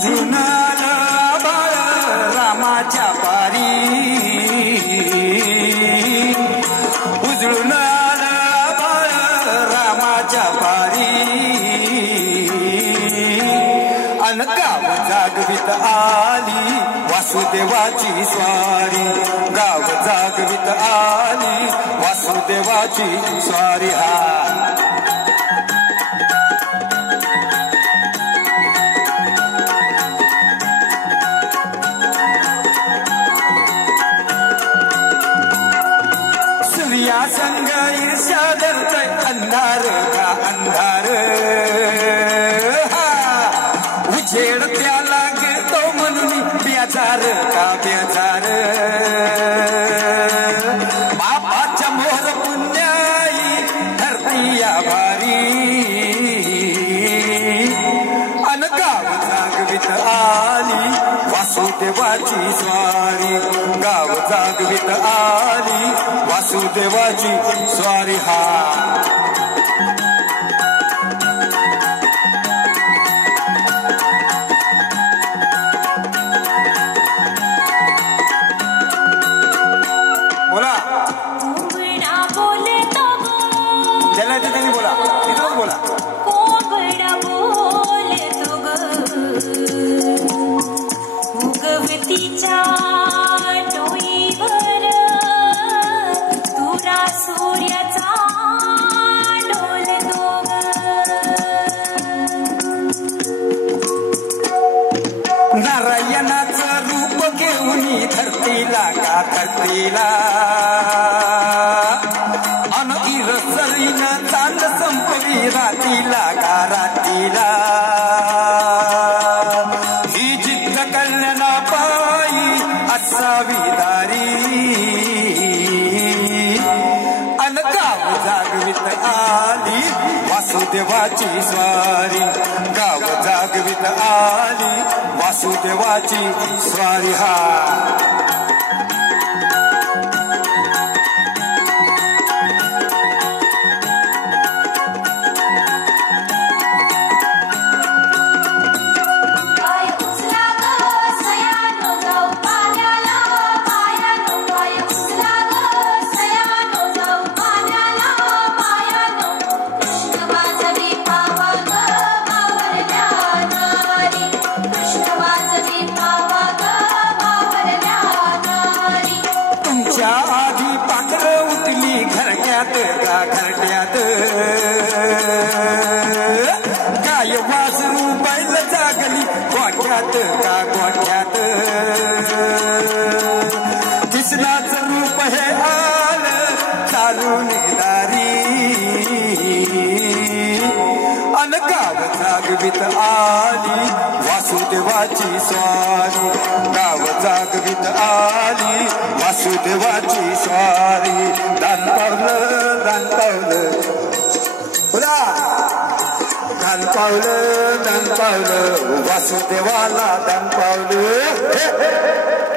जुनाला बाळ रामाच्या पारी उजळून आलं बाळ रामाच्या पारी अन गाव जागवित आली वासुदेवाची स्वारी गाव जागवित आली वासुदेवाची स्वारी सूर्या संग ईर्ष्या धरतय अंधार का अंधार उजेड त्याला घेतो म्हणून बेजार का बेजार बापाच्या मोर पुण्याई धरती आभारी अन गाव जागवित आली वासुदेवाची स्वारी गाव जागवित आली वासुदेवाची स्वारी बोला ज्याला येते त्यांनी बोला तिथंच बोला कोंबडा बोलतो उगवतीच्या डोईवर तुरा सूर्याचा डोलतो नारायणाचं रूप घेऊन धरतीला का धरतीला अन इरसरीनं चांद संपली रातीला का रातीला ही जिद्द कल्याणा पायी असावी दारी अन गाव जागवित आली वासुदेवाची स्वारी गाव जागवित आली वासुदेवाची स्वारी आधी पाखर उठली घरट्यात का घरट्यात काय वासरू बैल जागली गोठ्यात का गोठ्यात कृष्णाचं रूप हे आलं चालून दारी अन गाव जागवित आली वासुदेवाची स्वारी गाव जागवित आली वासुदेवाची स्वारी दान पावलं बोला दान पावलं वासुदेवाला दान पावलं